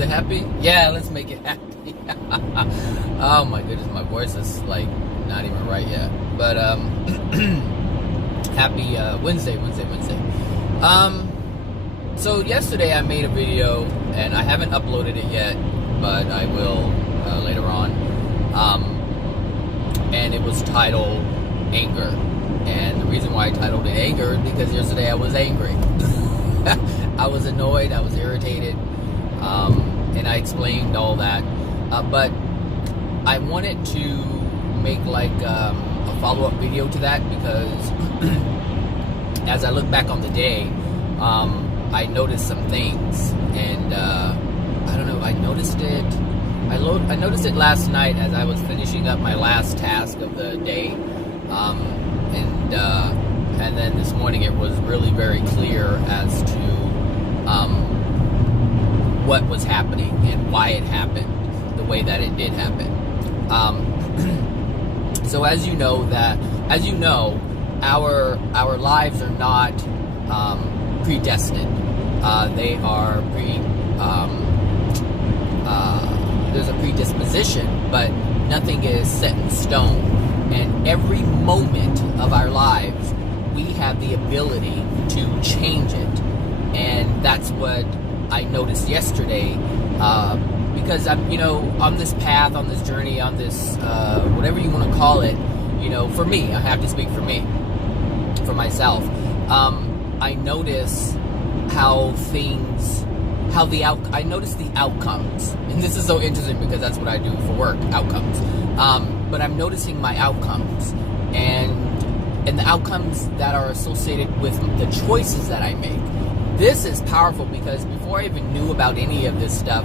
it happy? Yeah, let's make it happy. Oh my goodness, my voice is like not even right yet. But happy Wednesday. So yesterday I made a video, and I haven't uploaded it yet, but I will later on. And it was titled Anger. And the reason why I titled it Anger is because yesterday I was angry. I was annoyed, I was irritated, and I explained all that. But I wanted to make like a follow-up video to that, because as I look back on the day, I noticed some things, and I don't know, I noticed it last night as I was finishing up my last task of the day, and then this morning it was really very clear as to what was happening and why it happened the way that it did happen. So as you know, our lives are not predestined. They are there's a predisposition, but nothing is set in stone. And every moment of our lives, we have the ability to change it. And that's what I noticed yesterday, because I'm, on this path, on this journey, on this, whatever you want to call it, for me, I have to speak for me, for myself. I notice I notice the outcomes, and this is so interesting because that's what I do for work, outcomes. But I'm noticing my outcomes, and the outcomes that are associated with the choices that I make. This is powerful because before I even knew about any of this stuff,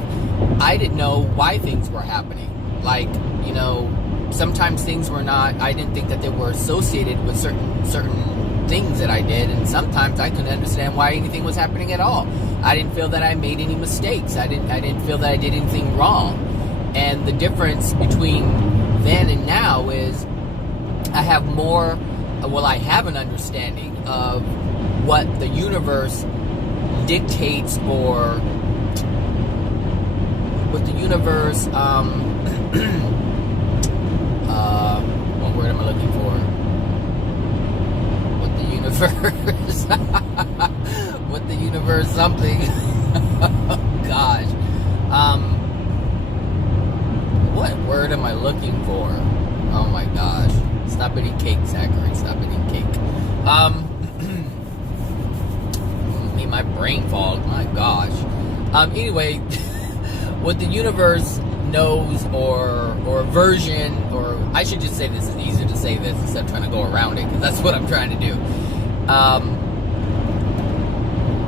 I didn't know why things were happening. Like, sometimes things were not, I didn't think that they were associated with certain things that I did, and sometimes I couldn't understand why anything was happening at all. I didn't feel that I made any mistakes. I didn't feel that I did anything wrong. And the difference between then and now is I have an understanding of what the universe dictates, or what the universe what word am I looking for? What the universe something. Oh gosh. What word am I looking for? Oh my gosh. Stop eating cake, Zachary. Stop eating cake. My brain fog. My gosh. Anyway, what the universe knows, or version, or I should just say this, is easier to say this instead of trying to go around it, because that's what I'm trying to do.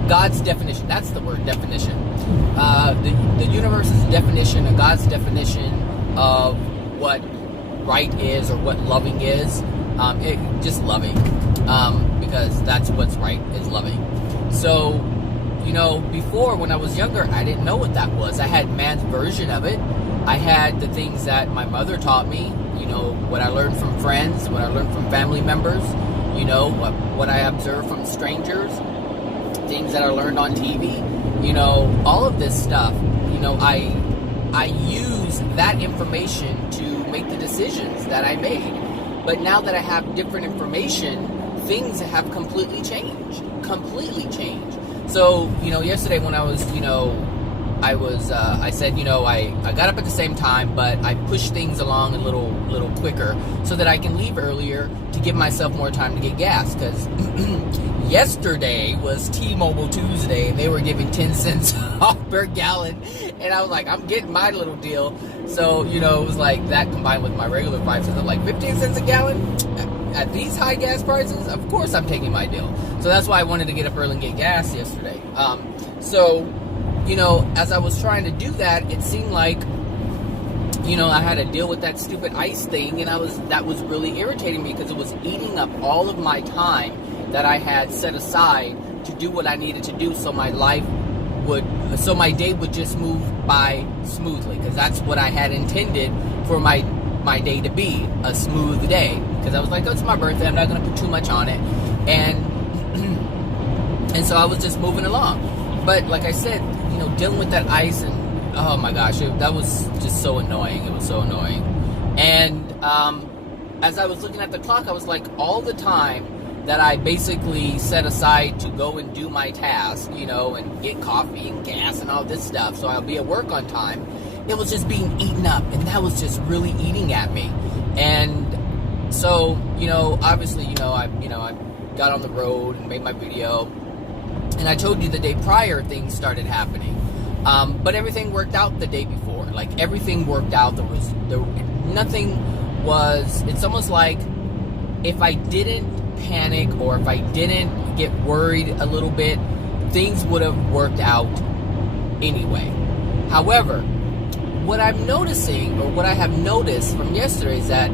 God's definition, that's the word, definition. The universe's definition, and God's definition of what right is, or what loving is, just loving, because that's what's right, is loving. So, before, when I was younger, I didn't know what that was. I had man's version of it. I had the things that my mother taught me, what I learned from friends, what I learned from family members, what I observed from strangers, things that I learned on TV, all of this stuff, I use that information to make the decisions that I made. But now that I have different information, things have completely changed. So, yesterday when I was, I said, I got up at the same time, but I pushed things along a little quicker so that I can leave earlier to give myself more time to get gas, because yesterday was T-Mobile Tuesday, and they were giving 10 cents off per gallon, and I was like, I'm getting my little deal. So, it was like that combined with my regular prices of like 15 cents a gallon. At these high gas prices, of course I'm taking my deal. So that's why I wanted to get up early and get gas yesterday. As I was trying to do that, it seemed like, I had to deal with that stupid ice thing, and that was really irritating me, because it was eating up all of my time that I had set aside to do what I needed to do, so my day would just move by smoothly, because that's what I had intended for my day to be, a smooth day, because I was like, oh, it's my birthday, I'm not going to put too much on it, and so I was just moving along. But like I said, dealing with that ice, and oh my gosh, that was just so annoying. It was so annoying. And as I was looking at the clock, I was like, all the time that I basically set aside to go and do my task, you know, and get coffee and gas and all this stuff, so I'll be at work on time, it was just being eaten up, and that was just really eating at me. And so, you know, obviously, I got on the road and made my video, and I told you the day prior things started happening. But everything worked out the day before. Like, everything worked out. It's almost like if I didn't panic or if I didn't get worried a little bit, things would have worked out anyway. However, what I'm noticing, or what I have noticed from yesterday, is that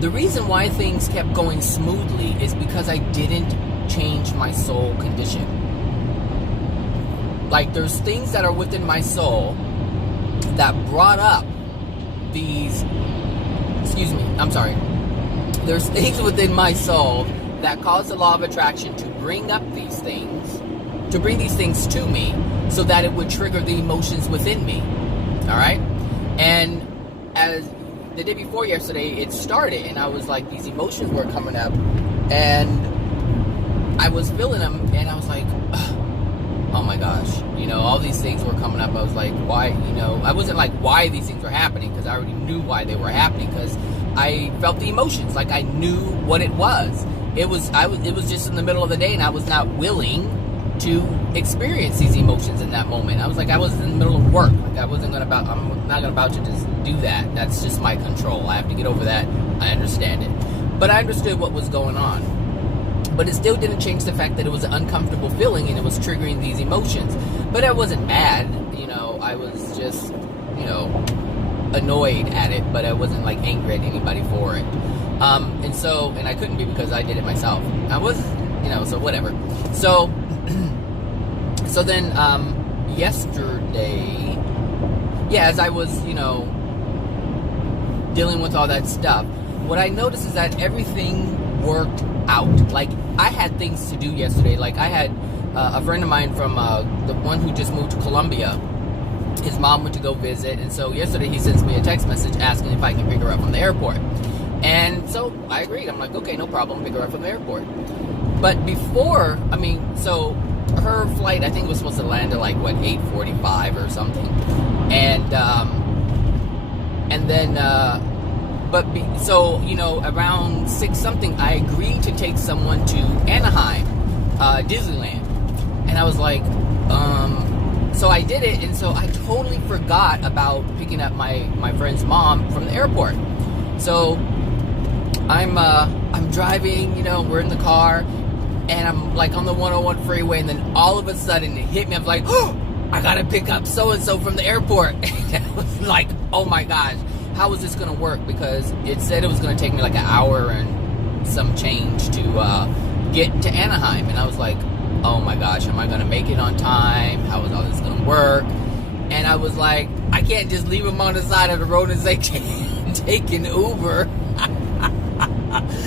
the reason why things kept going smoothly is because I didn't change my soul condition. Like, there's things that are within my soul that brought up these, there's things within my soul that cause the law of attraction to bring up these things, to bring these things to me, so that it would trigger the emotions within me. Alright? And as the day before yesterday, it started, and I was like, these emotions were coming up, and I was feeling them, and I was like, oh my gosh, all these things were coming up. I was like, why, I wasn't like, why these things were happening, because I already knew why they were happening, because I felt the emotions, like I knew what it was. It was just in the middle of the day, and I was not willing to experience these emotions in that moment. I was like, I was in the middle of work. Like, I'm not about to just do that. That's just my control. I have to get over that. I understand it. But I understood what was going on. But it still didn't change the fact that it was an uncomfortable feeling, and it was triggering these emotions. But I wasn't mad, I was just, annoyed at it, but I wasn't like angry at anybody for it. And I couldn't be, because I did it myself. I was, so whatever. So then, yesterday, as I was, dealing with all that stuff, what I noticed is that everything worked out. Like, I had things to do yesterday. Like, I had a friend of mine from the one who just moved to Colombia. His mom went to go visit, and so yesterday he sends me a text message asking if I can pick her up from the airport. And so I agreed. I'm like, okay, no problem, pick her up from the airport. But before, so her flight, I think, was supposed to land at 8:45 or something. Around 6 something, I agreed to take someone to Anaheim, Disneyland. And I was like, so I did it, and so I totally forgot about picking up my friend's mom from the airport. So I'm driving, we're in the car, and I'm like on the 101 freeway, and then all of a sudden it hit me. I was like, oh, I gotta pick up so-and-so from the airport. And I was like, oh my gosh, how is this gonna work? Because it said it was gonna take me like an hour and some change to get to Anaheim. And I was like, oh my gosh, am I gonna make it on time? How is all this gonna work? And I was like, I can't just leave him on the side of the road and say, take an Uber.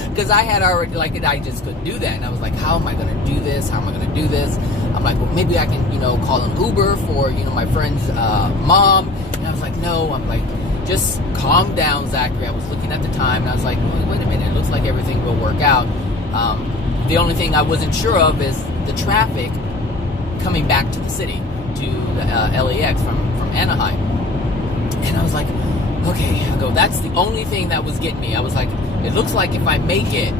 Because I had already, I just couldn't do that. And I was like, how am I gonna do this? How am I gonna do this? I'm like, well, maybe I can, call an Uber for, my friend's mom. And I was like, no. I'm like, just calm down, Zachary. I was looking at the time, and I was like, wait a minute. It looks like everything will work out. The only thing I wasn't sure of is the traffic coming back to the city, to LAX from Anaheim. And I was like, okay, that's the only thing that was getting me. I was like, it looks like if I make it,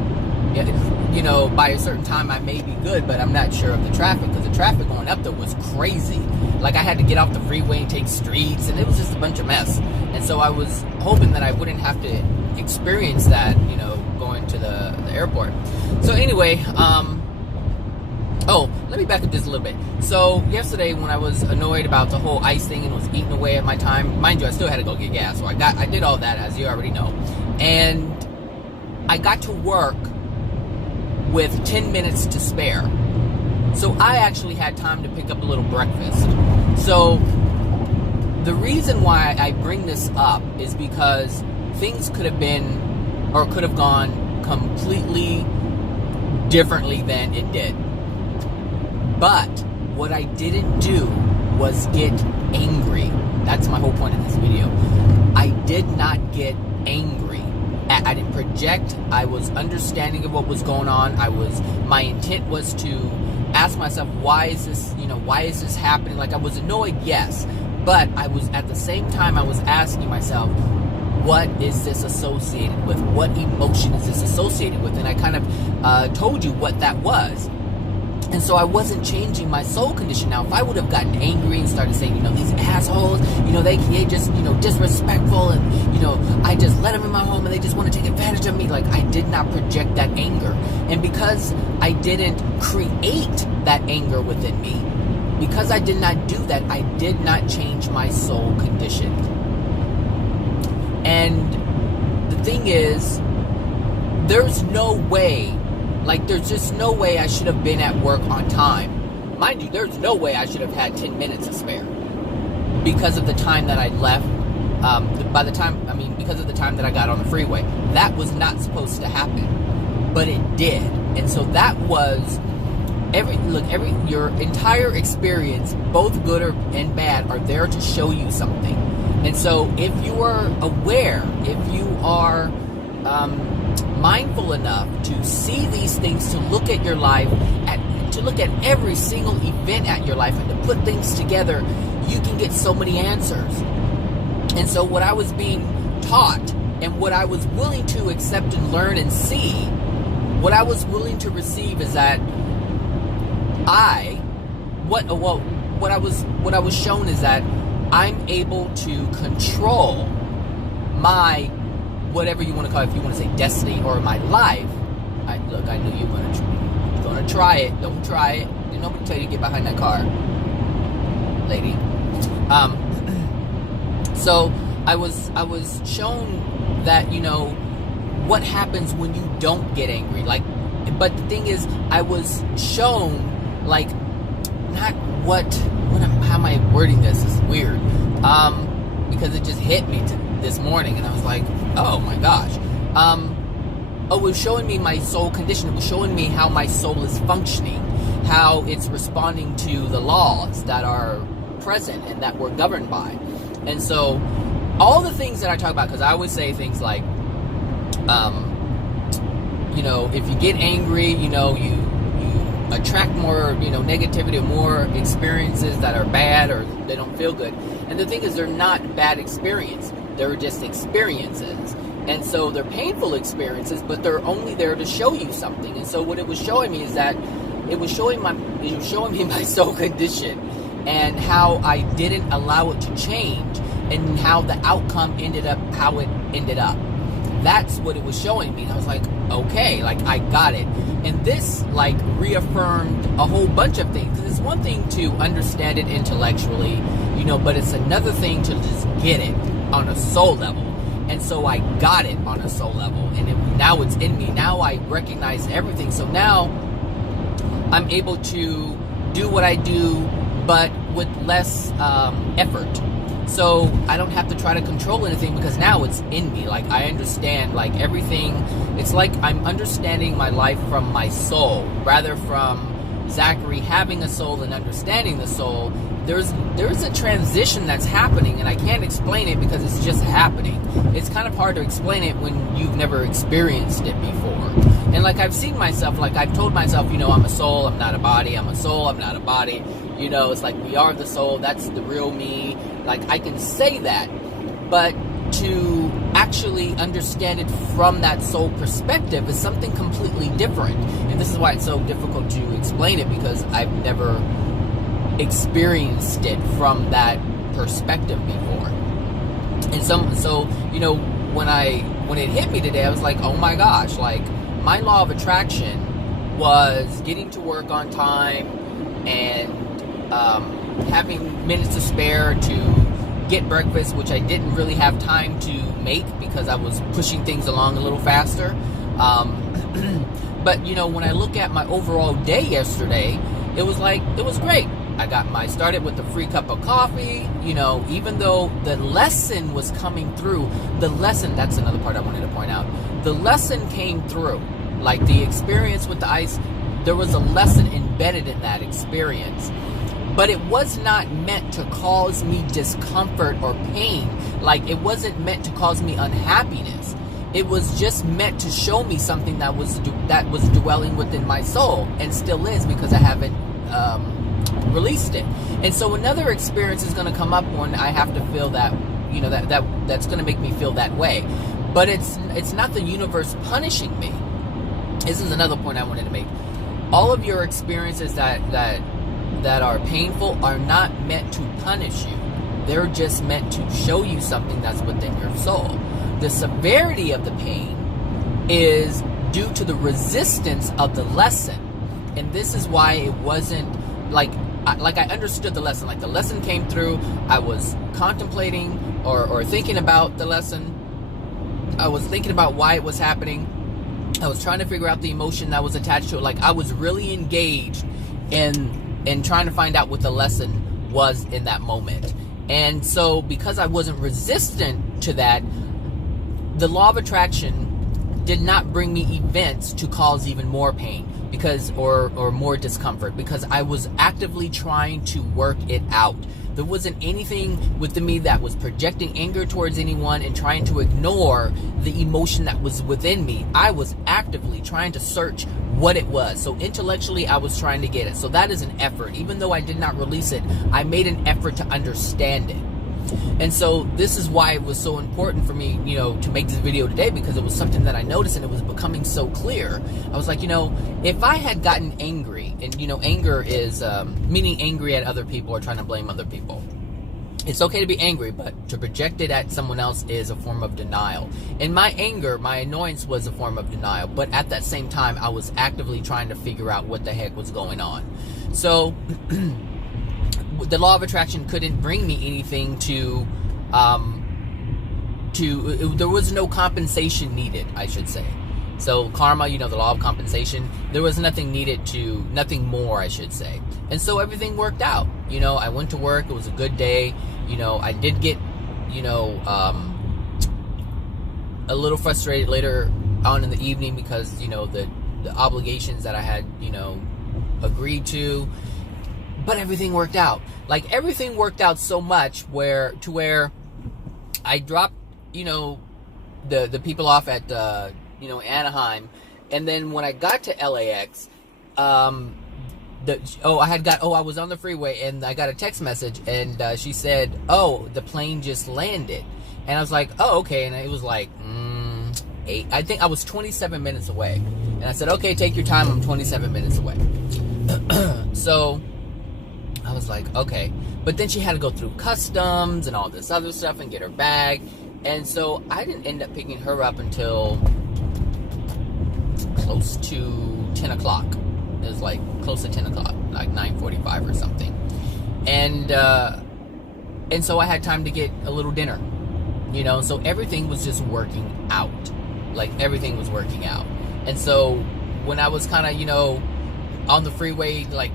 by a certain time, I may be good, but I'm not sure of the traffic, because the traffic going up there was crazy. Like, I had to get off the freeway and take streets, and it was just a bunch of mess. And so I was hoping that I wouldn't have to experience that, going to the airport. So anyway, let me back up just a little bit. So yesterday, when I was annoyed about the whole ICE thing and was eating away at my time, mind you, I still had to go get gas, so I did all that, as you already know. And I got to work with 10 minutes to spare. So I actually had time to pick up a little breakfast. So the reason why I bring this up is because things could have been, or could have gone completely differently than it did. But what I didn't do was get angry. That's my whole point of this video. I did not get angry. I didn't project. I was understanding of what was going on. My intent was to ask myself, why is this happening? Like, I was annoyed, yes, but I was, at the same time, I was asking myself, what is this associated with? What emotion is this associated with? And I kind of told you what that was. And so I wasn't changing my soul condition. Now, if I would have gotten angry and started saying, these assholes, they just, disrespectful, and, I just let them in my home and they just want to take advantage of me. Like, I did not project that anger. And because I didn't create that anger within me, because I did not do that, I did not change my soul condition. And the thing is, there's no way, there's just no way I should have been at work on time. Mind you, there's no way I should have had 10 minutes to spare because of the time that I left. Because of the time that I got on the freeway. That was not supposed to happen, but it did. And so that was your entire experience, both good and bad, are there to show you something. And so if you are aware, if you are mindful enough to see these things, to look at your life, to look at every single event at your life, and to put things together, you can get so many answers. And so what I was being taught, and what I was willing to accept and learn and see, what I was willing to receive is that what I was shown is that I'm able to control my, whatever you want to call it, if you want to say destiny, or my life. I knew you were going to try it. Don't try it. Didn't nobody tell you to get behind that car, lady. So I was shown that, what happens when you don't get angry. But the thing is, I was shown, how am I wording this? This is weird. Because it just hit me this morning, and I was like, oh my gosh. It was showing me my soul condition. It was showing me how my soul is functioning, how it's responding to the laws that are present and that we're governed by. And so all the things that I talk about, because I always say things like, if you get angry, you attract more, negativity, or more experiences that are bad, or they don't feel good. And the thing is, they're not bad experiences. They're just experiences. And so they're painful experiences, but they're only there to show you something. And so what it was showing me is that it was showing me my soul condition, and how I didn't allow it to change, and how the outcome ended up how it ended up. That's what it was showing me. And I was like, okay, I got it. And this, reaffirmed a whole bunch of things. It's one thing to understand it intellectually, but it's another thing to just get it on a soul level. And so I got it on a soul level, and now it's in me. Now I recognize everything. So now I'm able to do what I do, but with less effort. So I don't have to try to control anything, because now it's in me. I understand, everything. It's like I'm understanding my life from my soul, rather from Zachary having a soul and understanding the soul. There's a transition that's happening, and I can't explain it because it's just happening. It's kind of hard to explain it when you've never experienced it before. And I've seen myself, I've told myself, I'm a soul, I'm not a body. I'm a soul, I'm not a body. It's we are the soul, that's the real me. I can say that, but to actually understand it from that soul perspective is something completely different. And this is why it's so difficult to explain it, because I've never experienced it from that perspective before. And so when it hit me today, I was like, oh my gosh, my law of attraction was getting to work on time, and having minutes to spare to get breakfast, which I didn't really have time to make because I was pushing things along a little faster. But when I look at my overall day yesterday, it was great. I started with a free cup of coffee, even though the lesson was coming through. That's another part I wanted to point out. The lesson came through. The experience with the ice, there was a lesson embedded in that experience. But it was not meant to cause me discomfort or pain. Like, it wasn't meant to cause me unhappiness. It was just meant to show me something that was dwelling within my soul, and still is, because I haven't released it. And so another experience is going to come up when I have to feel that, you know, that's going to make me feel that way. But it's not the universe punishing me. This is another point I wanted to make. All of your experiences that are painful are not meant to punish you. They're just meant to show you something that's within your soul. The severity of the pain is due to the resistance of the lesson. And this is why it wasn't like I understood the lesson. Like, the lesson came through, I was contemplating or thinking about the lesson. I was thinking about why it was happening. I was trying to figure out the emotion that was attached to it. Like, I was really engaged in trying to find out what the lesson was in that moment. And so, because I wasn't resistant to that, the law of attraction did not bring me events to cause even more pain, because or more discomfort, because I was actively trying to work it out. There wasn't anything within me that was projecting anger towards anyone and trying to ignore the emotion that was within me. I was actively trying to search what it was. So intellectually, I was trying to get it. So that is an effort. Even though I did not release it, I made an effort to understand it. And so this is why it was so important for me, you know, to make this video today, because it was something that I noticed and it was becoming so clear. I was like, you know, if I had gotten angry, and, you know, anger is meaning angry at other people or trying to blame other people. It's okay to be angry, but to project it at someone else is a form of denial. And my anger, my annoyance was a form of denial. But at that same time, I was actively trying to figure out what the heck was going on. So the law of attraction couldn't bring me anything there was no compensation needed, I should say. So karma, you know, the law of compensation, there was nothing more, I should say. And so everything worked out. You know, I went to work, it was a good day. You know, I did get, you know, a little frustrated later on in the evening because, you know, the obligations that I had, you know, agreed to. But everything worked out. Like, everything worked out so much where I dropped, you know, the people off at, you know, Anaheim. And then when I got to LAX, I was on the freeway and I got a text message and she said, oh, the plane just landed. And I was like, oh, okay. And it was like, 8. I think I was 27 minutes away. And I said, okay, take your time. I'm 27 minutes away. So I was like, okay. But then she had to go through customs and all this other stuff and get her bag. And so I didn't end up picking her up until close to 10 o'clock. It was like close to 10 o'clock, like 9:45 or something. And so I had time to get a little dinner, you know. So everything was just working out. Like, everything was working out. And so when I was kind of, you know, on the freeway, like,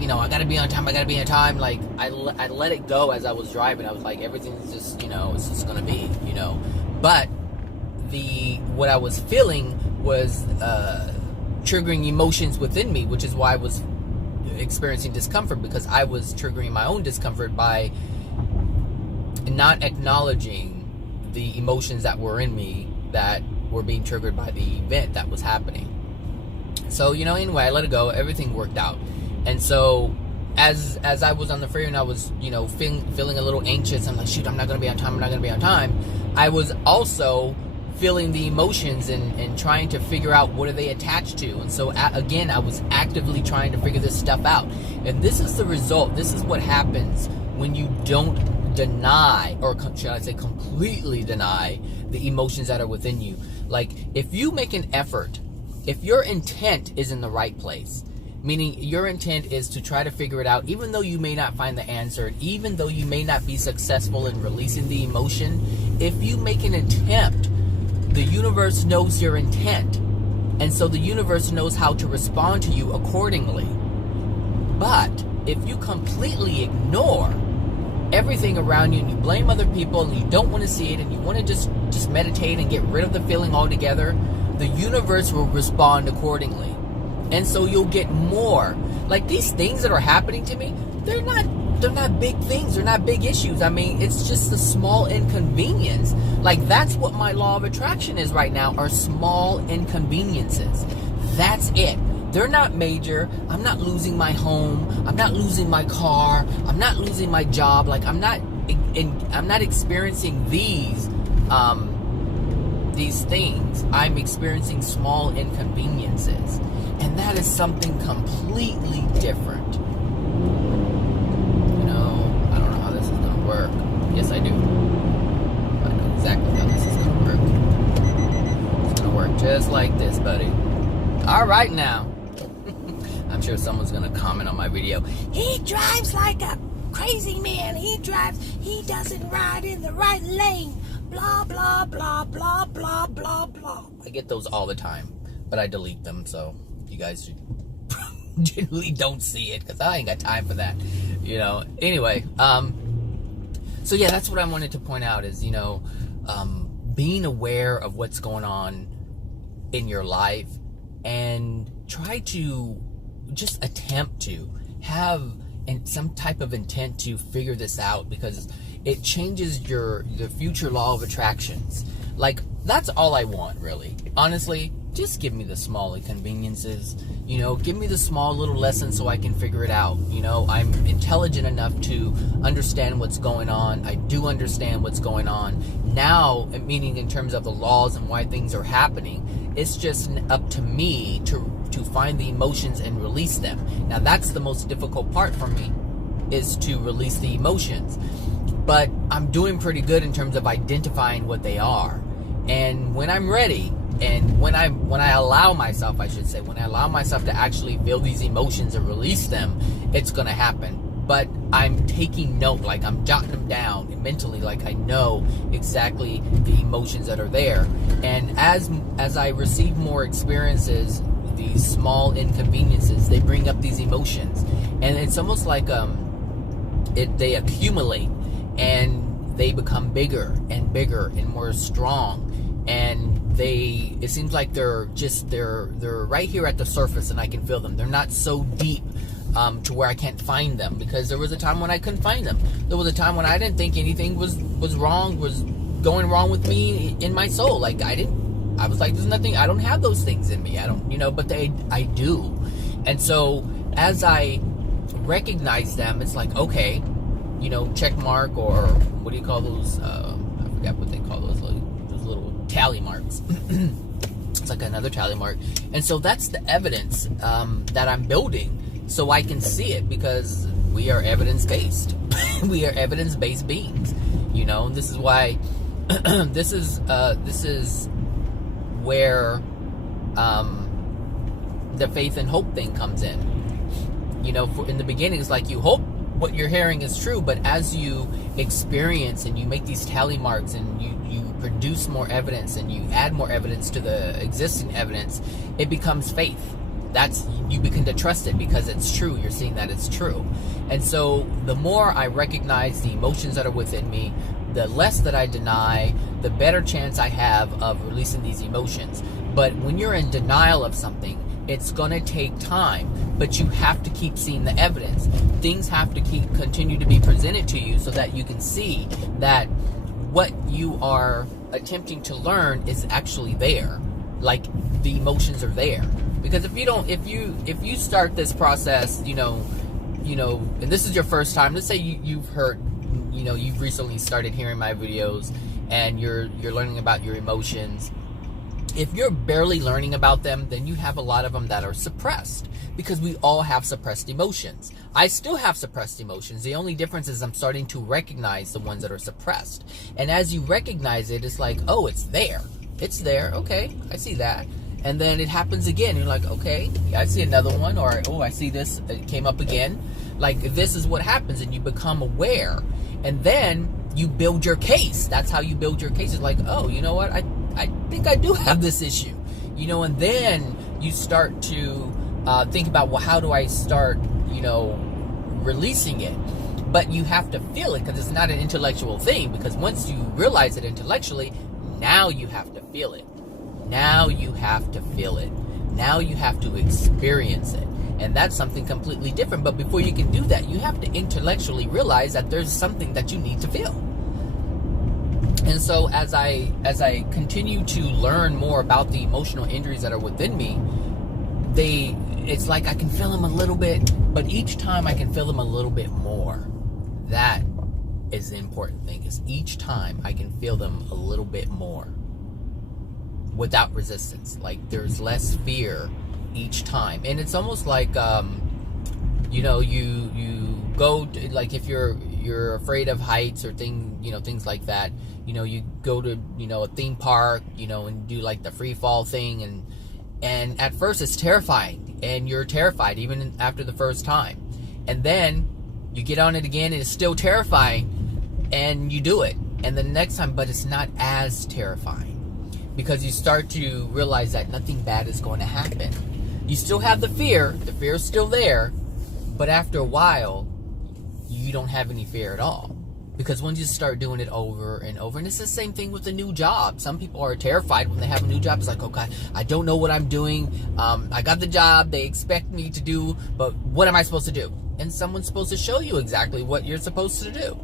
you know, I gotta be on time, like, I let it go as I was driving. I was like, everything's just, you know, it's just gonna be, you know. But what I was feeling was triggering emotions within me, which is why I was experiencing discomfort, because I was triggering my own discomfort by not acknowledging the emotions that were in me that were being triggered by the event that was happening. So, you know, anyway, I let it go. Everything worked out. And so as I was on the freeway and I was, you know, feeling a little anxious, I'm like, shoot, I'm not going to be on time. I was also feeling the emotions and trying to figure out what are they attached to. And so, again, I was actively trying to figure this stuff out. And this is the result. This is what happens when you don't deny, or should I say completely deny, the emotions that are within you. Like, if you make an effort, if your intent is in the right place, meaning your intent is to try to figure it out, even though you may not find the answer, even though you may not be successful in releasing the emotion, if you make an attempt, the universe knows your intent. And so the universe knows how to respond to you accordingly. But if you completely ignore everything around you and you blame other people and you don't want to see it and you want to just meditate and get rid of the feeling altogether, the universe will respond accordingly. And so you'll get more. Like, these things that are happening to me, they're not big things. They're not big issues. I mean, it's just a small inconvenience. Like, that's what my law of attraction is right now, are small inconveniences. That's it. They're not major. I'm not losing my home. I'm not losing my car. I'm not losing my job. Like, I'm not experiencing these things. I'm experiencing small inconveniences. And that is something completely different. You know, I don't know how this is going to work. Yes, I do. I know exactly how this is going to work. It's going to work just like this, buddy. All right, now. I'm sure someone's going to comment on my video. He drives like a crazy man. He doesn't ride in the right lane. Blah, blah, blah, blah, blah, blah, blah. I get those all the time, but I delete them, so you guys generally don't see it, because I ain't got time for that, you know. Anyway, so yeah, that's what I wanted to point out is, you know, being aware of what's going on in your life, and try to just attempt to have some type of intent to figure this out, because it changes the future law of attractions. Like, that's all I want, really. Honestly, just give me the small inconveniences. You know, give me the small little lessons so I can figure it out. You know, I'm intelligent enough to understand what's going on. I do understand what's going on. Now, meaning in terms of the laws and why things are happening, it's just up to me to find the emotions and release them. Now, that's the most difficult part for me, is to release the emotions. But I'm doing pretty good in terms of identifying what they are. And when I'm ready, and when I allow myself, I should say, when I allow myself to actually feel these emotions and release them, it's going to happen. But I'm taking note, like I'm jotting them down mentally, like I know exactly the emotions that are there. And as I receive more experiences, these small inconveniences, they bring up these emotions. And it's almost like they accumulate, and they become bigger and bigger and more strong. And it seems like they're right here at the surface, and I can feel them. They're not so deep to where I can't find them, because there was a time when I couldn't find them. There was a time when I didn't think anything was going wrong with me in my soul. Like, I was like, there's nothing, I don't have those things in me. I don't, you know, but I do. And so as I recognize them, it's like, okay, you know, check mark, or what do you call those? I forgot what they call those little tally marks. It's like another tally mark. And so that's the evidence that I'm building, so I can see it, because we are evidence-based. We are evidence-based beings. You know, this is why this is where the faith and hope thing comes in. You know, in the beginning, it's like you hope what you're hearing is true, but as you experience and you make these tally marks, and you produce more evidence, and you add more evidence to the existing evidence, it becomes faith. You begin to trust it because it's true. You're seeing that it's true. And so the more I recognize the emotions that are within me, the less that I deny, the better chance I have of releasing these emotions. But when you're in denial of something, it's going to take time, but you have to keep seeing the evidence. Things have to continue to be presented to you, so that you can see that what you are attempting to learn is actually there. Like, the emotions are there. Because if you start this process, you know, and this is your first time, let's say you've heard, you know, you've recently started hearing my videos, and you're learning about your emotions. If you're barely learning about them, then you have a lot of them that are suppressed, because we all have suppressed emotions. I still have suppressed emotions. The only difference is I'm starting to recognize the ones that are suppressed. And as you recognize it, it's like, oh, it's there. It's there. Okay, I see that. And then it happens again. You're like, okay, I see another one. Or, oh, I see this. It came up again. Like, this is what happens, and you become aware. And then you build your case. That's how you build your case. It's like, oh, you know what? I think I do have this issue. You know, and then you start to think about, well, how do I start, you know, releasing it? But you have to feel it, because it's not an intellectual thing. Because once you realize it intellectually, now you have to feel it. Now you have to feel it. Now you have to experience it. And that's something completely different. But before you can do that, you have to intellectually realize that there's something that you need to feel. And so as I continue to learn more about the emotional injuries that are within me, it's like I can feel them a little bit, but each time I can feel them a little bit more. That is the important thing, is each time I can feel them a little bit more without resistance. Like there's less fear each time. And it's almost like you go to, like, if you're afraid of heights or things like that, you go to a theme park, and do like the free fall thing, and at first it's terrifying, and you're terrified even after the first time, and then you get on it again and it's still terrifying, and you do it, and the next time, but it's not as terrifying, because you start to realize that nothing bad is going to happen. You still have the fear is still there, but after a while you don't have any fear at all, because once you start doing it over and over, and it's the same thing with a new job. Some people are terrified when they have a new job. It's like, oh God, I don't know what I'm doing. I got the job they expect me to do, but what am I supposed to do? And someone's supposed to show you exactly what you're supposed to do.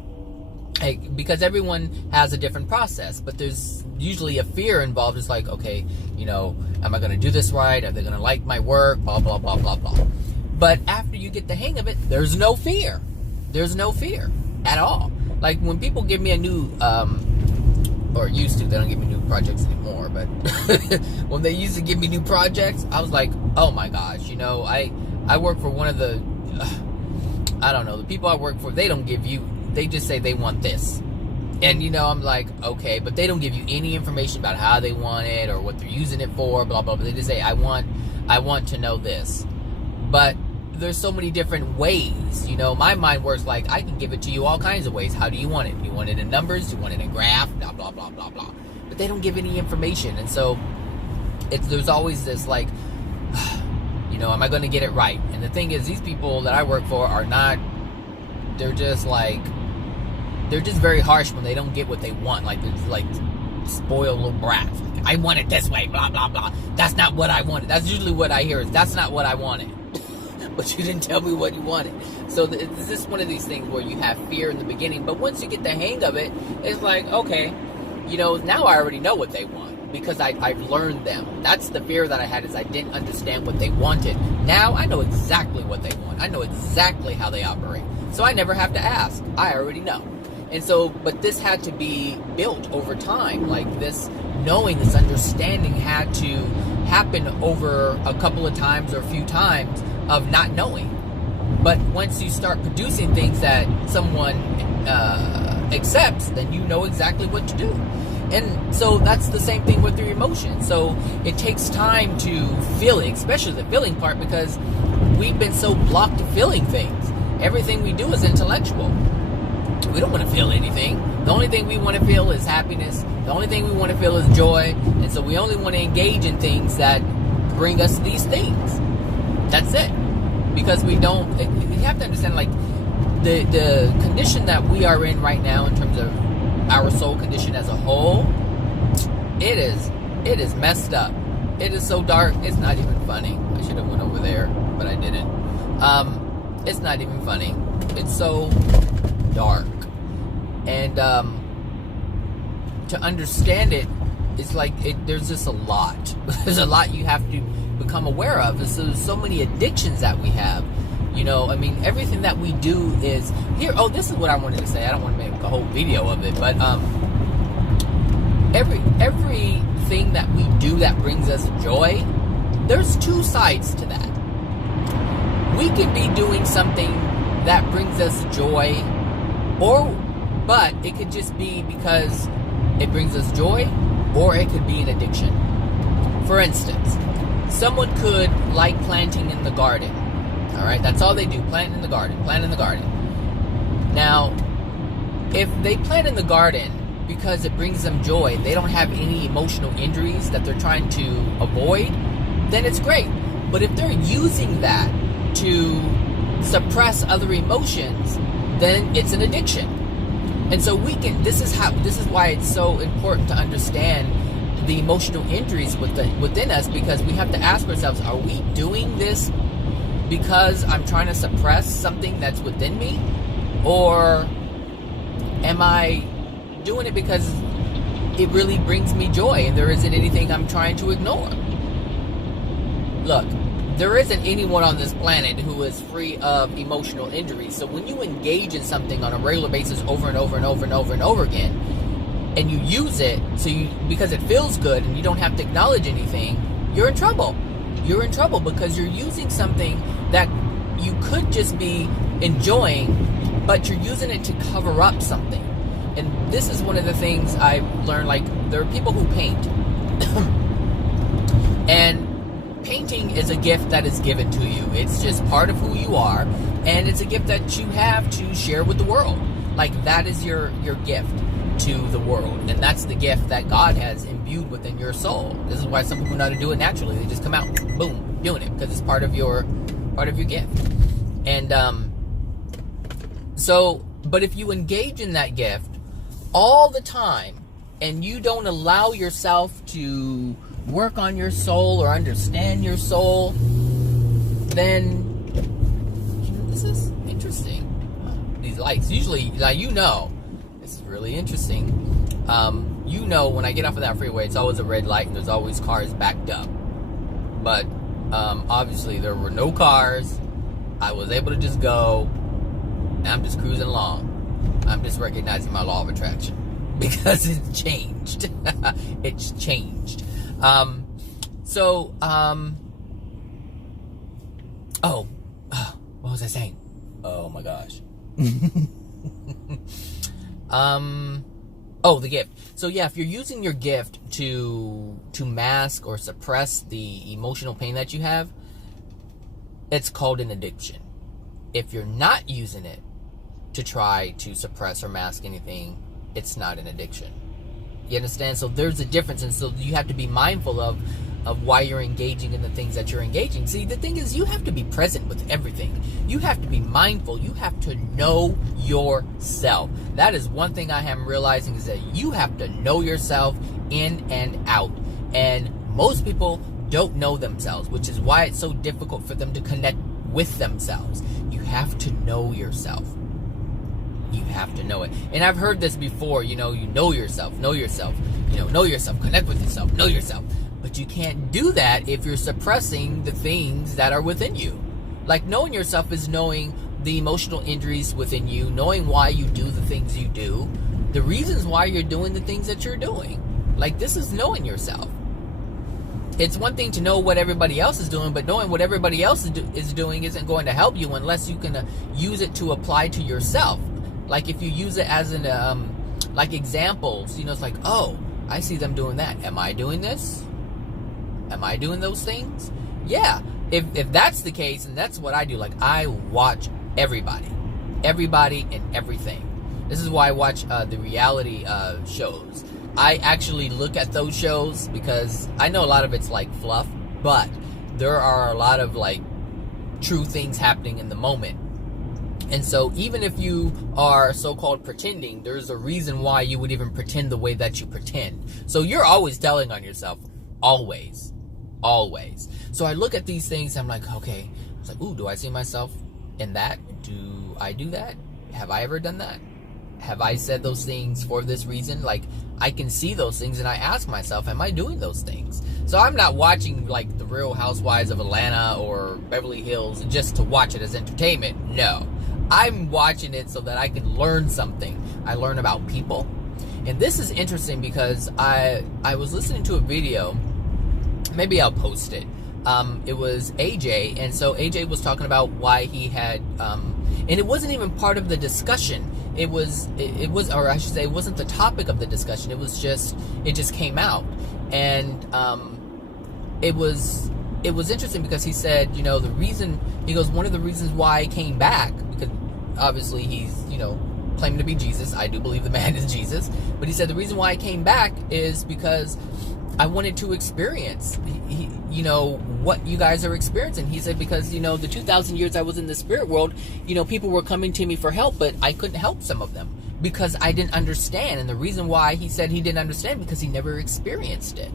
Because everyone has a different process, but there's usually a fear involved. It's like, okay, am I going to do this right? Are they going to like my work? Blah, blah, blah, blah, blah. But after you get the hang of it, there's no fear. There's no fear at all. Like when people give me a new, or used to, they don't give me new projects anymore, but when they used to give me new projects, I was like, oh my gosh, I work for one of the, I don't know, the people I work for, they don't give you, they just say they want this. And I'm like, okay, but they don't give you any information about how they want it or what they're using it for, blah, blah, blah. They just say, I want to know this. But there's so many different ways, my mind works like, I can give it to you all kinds of ways. How do you want it? Do you want it in numbers? Do you want it in graph? Blah, blah, blah, blah, blah. But they don't give any information. And so there's always this like, am I going to get it right? And the thing is, these people that I work for are not, they're just very harsh when they don't get what they want. Like, they're like spoiled little brats. Like, I want it this way, blah, blah, blah. That's not what I wanted. That's usually what I hear, is that's not what I wanted. But you didn't tell me what you wanted. So it's just one of these things where you have fear in the beginning, but once you get the hang of it, it's like, okay, now I already know what they want, because I've learned them. That's the fear that I had, is I didn't understand what they wanted. Now I know exactly what they want. I know exactly how they operate. So I never have to ask. I already know. And so, but this had to be built over time. Like, this knowing, this understanding had to happen over a couple of times or a few times of not knowing. But once you start producing things that someone accepts, then you know exactly what to do. And so that's the same thing with your emotions. So it takes time to feel it, especially the feeling part, because we've been so blocked to feeling things. Everything we do is intellectual. We don't want to feel anything. The only thing we want to feel is happiness. The only thing we want to feel is joy. And so we only want to engage in things that bring us these things. That's it. Because we don't, you have to understand, like, the condition that we are in right now in terms of our soul condition as a whole, it is messed up. It is so dark, it's not even funny. I should have went over there, but I didn't. It's not even funny. It's so dark. And to understand it, it's like, there's just a lot. There's a lot you have to become aware of. There's so many addictions that we have. Everything that we do is here. Oh, this is what I wanted to say. I don't want to make a whole video of it, but everything that we do that brings us joy, there's two sides to that. We could be doing something that brings us joy, but it could just be because it brings us joy, or it could be an addiction. For instance, someone could like planting in the garden. All right, that's all they do, plant in the garden. Now, if they plant in the garden because it brings them joy, they don't have any emotional injuries that they're trying to avoid, then it's great. But if they're using that to suppress other emotions, then it's an addiction. And so this is why it's so important to understand the emotional injuries within us, because we have to ask ourselves, are we doing this because I'm trying to suppress something that's within me? Or am I doing it because it really brings me joy and there isn't anything I'm trying to ignore? Look, there isn't anyone on this planet who is free of emotional injury. So when you engage in something on a regular basis over and over and over and over and over again, and you use it because it feels good and you don't have to acknowledge anything, you're in trouble. You're in trouble because you're using something that you could just be enjoying, but you're using it to cover up something. And this is one of the things I learned. Like, there are people who paint. And painting is a gift that is given to you. It's just part of who you are. And it's a gift that you have to share with the world. Like, that is your gift to the world. And that's the gift that God has imbued within your soul. This is why some people know how to do it naturally. They just come out, boom, doing it. Because it's part of your gift. And but if you engage in that gift all the time and you don't allow yourself to work on your soul or understand your soul, then this is interesting. These lights, usually, like, this is really interesting. When I get off of that freeway, it's always a red light and there's always cars backed up. But obviously there were no cars. I was able to just go, and I'm just cruising along. I'm just recognizing my law of attraction because it's changed. It's changed. What was I saying? Oh my gosh. The gift. So yeah, if you're using your gift to mask or suppress the emotional pain that you have, it's called an addiction. If you're not using it to try to suppress or mask anything, it's not an addiction. You understand? So there's a difference, and so you have to be mindful of why you're engaging in the things that you're engaging. See, the thing is, you have to be present with everything. You have to be mindful. You have to know yourself. That is one thing I am realizing, is that you have to know yourself in and out. And most people don't know themselves, which is why it's so difficult for them to connect with themselves. You have to know yourself. You have to know it. And I've heard this before, you know yourself, know yourself, connect with yourself, know yourself. But you can't do that if you're suppressing the things that are within you. Like, knowing yourself is knowing the emotional injuries within you, knowing why you do the things you do, the reasons why you're doing the things that you're doing. Like, this is knowing yourself. It's one thing to know what everybody else is doing, but knowing what everybody else is doing isn't going to help you unless you can use it to apply to yourself. Like, if you use it as like examples, it's like, oh, I see them doing that. Am I doing this? Am I doing those things? Yeah. If that's the case, and that's what I do. Like, I watch everybody and everything. This is why I watch the reality shows. I actually look at those shows because I know a lot of it's like fluff, but there are a lot of like true things happening in the moment. And so even if you are so-called pretending, there's a reason why you would even pretend the way that you pretend. So you're always telling on yourself. Always. So I look at these things and I'm like, okay. It's like, ooh, do I see myself in that? Do I do that? Have I ever done that? Have I said those things for this reason? Like, I can see those things and I ask myself, am I doing those things? So I'm not watching like the Real Housewives of Atlanta or Beverly Hills just to watch it as entertainment. No. I'm watching it so that I can learn something. I learn about people. And this is interesting because I was listening to a video. Maybe I'll post it. It was AJ, and so AJ was talking about why he had, and it wasn't even part of the discussion. It was, or I should say, it wasn't the topic of the discussion. It just came out, and it was interesting because he said, one of the reasons why I came back, because obviously he's, claiming to be Jesus. I do believe the man is Jesus, but he said the reason why I came back is because I wanted to experience, what you guys are experiencing. He said, because, the 2,000 years I was in the spirit world, people were coming to me for help, but I couldn't help some of them because I didn't understand. And the reason why he said he didn't understand, because he never experienced it.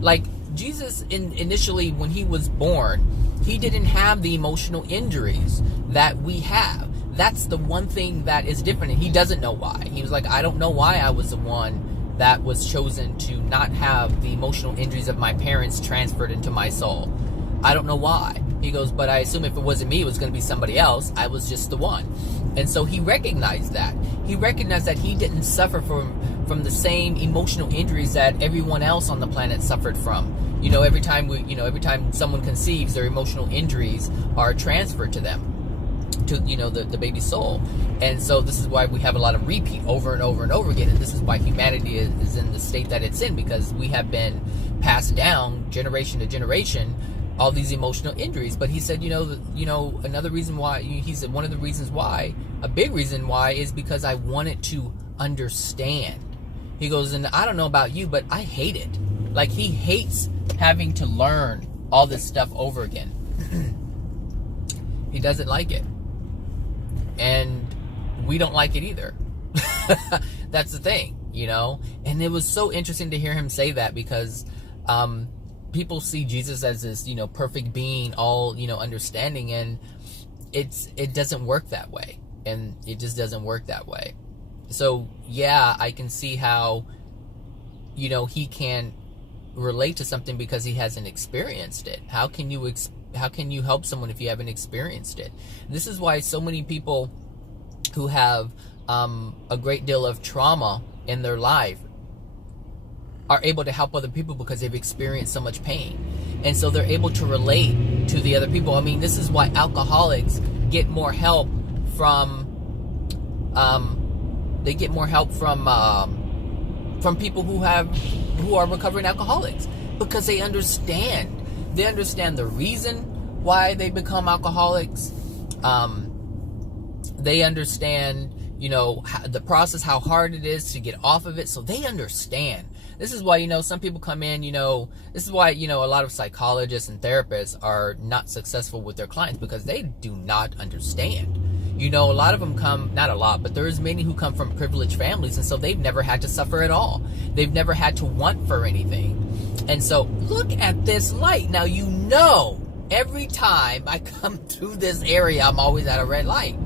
Like, Jesus initially, when he was born, he didn't have the emotional injuries that we have. That's the one thing that is different, and he doesn't know why. He was like, I don't know why I was the one that was chosen to not have the emotional injuries of my parents transferred into my soul. I don't know why. He goes, but I assume if it wasn't me, it was going to be somebody else. I was just the one. And so he recognized that. He recognized that he didn't suffer from the same emotional injuries that everyone else on the planet suffered from. Every time someone conceives, their emotional injuries are transferred to them, to the baby's soul. And so this is why we have a lot of repeat over and over and over again, and this is why humanity is in the state that it's in, because we have been passed down generation to generation all these emotional injuries. But he said, another reason why, he said one of the reasons why, a big reason why, is because I wanted to understand. He goes, and I don't know about you, but I hate it. Like, he hates having to learn all this stuff over again. He doesn't like it. And we don't like it either. That's the thing, And it was so interesting to hear him say that, because people see Jesus as this, perfect being, all, understanding, and it doesn't work that way. And it just doesn't work that way. So, yeah, I can see how, he can relate to something because he hasn't experienced it. How can you help someone if you haven't experienced it? This is why so many people who have a great deal of trauma in their life are able to help other people because they've experienced so much pain. And so they're able to relate to the other people. I mean, this is why alcoholics get more help from people who are recovering alcoholics, because they understand the reason why they become alcoholics. They understand, the process, how hard it is to get off of it. So they understand. This is why, some people come in, this is why, a lot of psychologists and therapists are not successful with their clients, because they do not understand. A lot of them come, not a lot, but there's many who come from privileged families, and so they've never had to suffer at all. They've never had to want for anything. And so look at this light. Now, every time I come through this area, I'm always at a red light.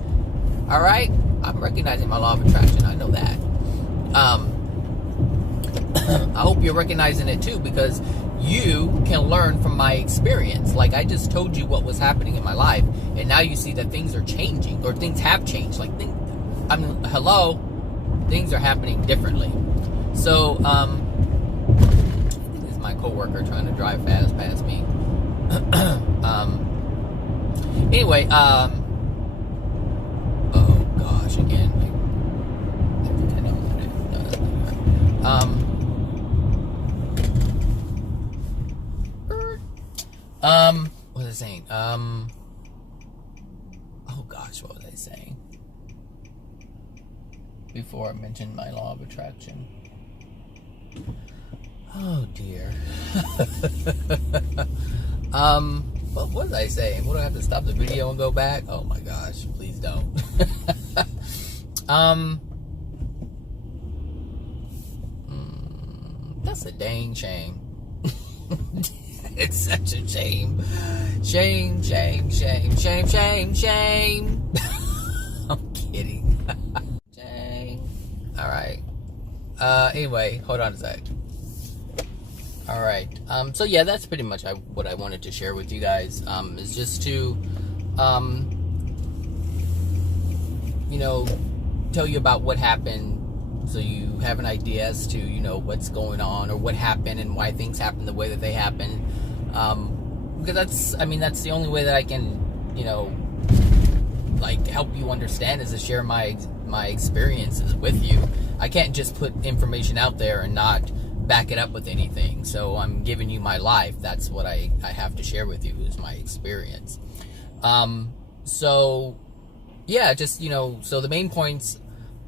All right? I'm recognizing my law of attraction. I know that. I hope you're recognizing it too, because you can learn from my experience. Like, I just told you what was happening in my life, and now you see that things are changing, or things have changed. Like, hello, things are happening differently. So, this is my coworker trying to drive fast past me. Anyway, oh gosh, again. I think I know what it is. No, that's not right. What was I saying? Oh gosh, what was I saying? Before I mentioned my law of attraction. Oh dear. What was I saying? What, do I have to stop the video and go back? Oh my gosh, please don't. That's a dang shame. It's such a shame. Shame. I'm kidding. Shame. Alright. Anyway, hold on a sec. Alright. So yeah, that's pretty much what I wanted to share with you guys. Is just to, tell you about what happened, so you have an idea as to, what's going on, or what happened and why things happen the way that they happen. Because that's the only way that I can, help you understand, is to share my experiences with you. I can't just put information out there and not back it up with anything. So I'm giving you my life. That's what I have to share with you, is my experience. So yeah, just, so the main points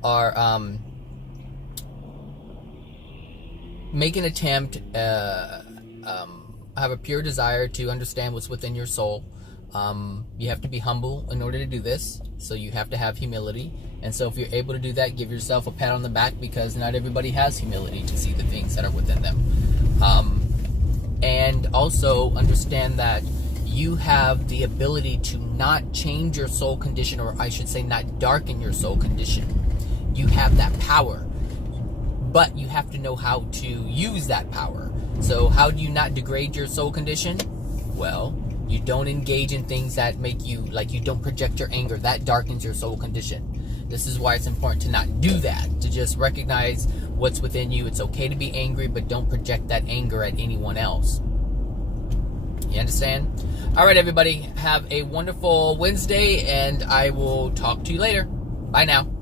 are, make an attempt, have a pure desire to understand what's within your soul. You have to be humble in order to do this, so you have to have humility. And so if you're able to do that, give yourself a pat on the back, because not everybody has humility to see the things that are within them. and also understand that you have the ability to not change your soul condition, or I should say not darken your soul condition. You have that power, but you have to know how to use that power. So how do you not degrade your soul condition? Well, you don't engage in things that make you, like, you don't project your anger. That darkens your soul condition. This is why it's important to not do that, to just recognize what's within you. It's okay to be angry, but don't project that anger at anyone else. You understand? All right, everybody, have a wonderful Wednesday, and I will talk to you later. Bye now.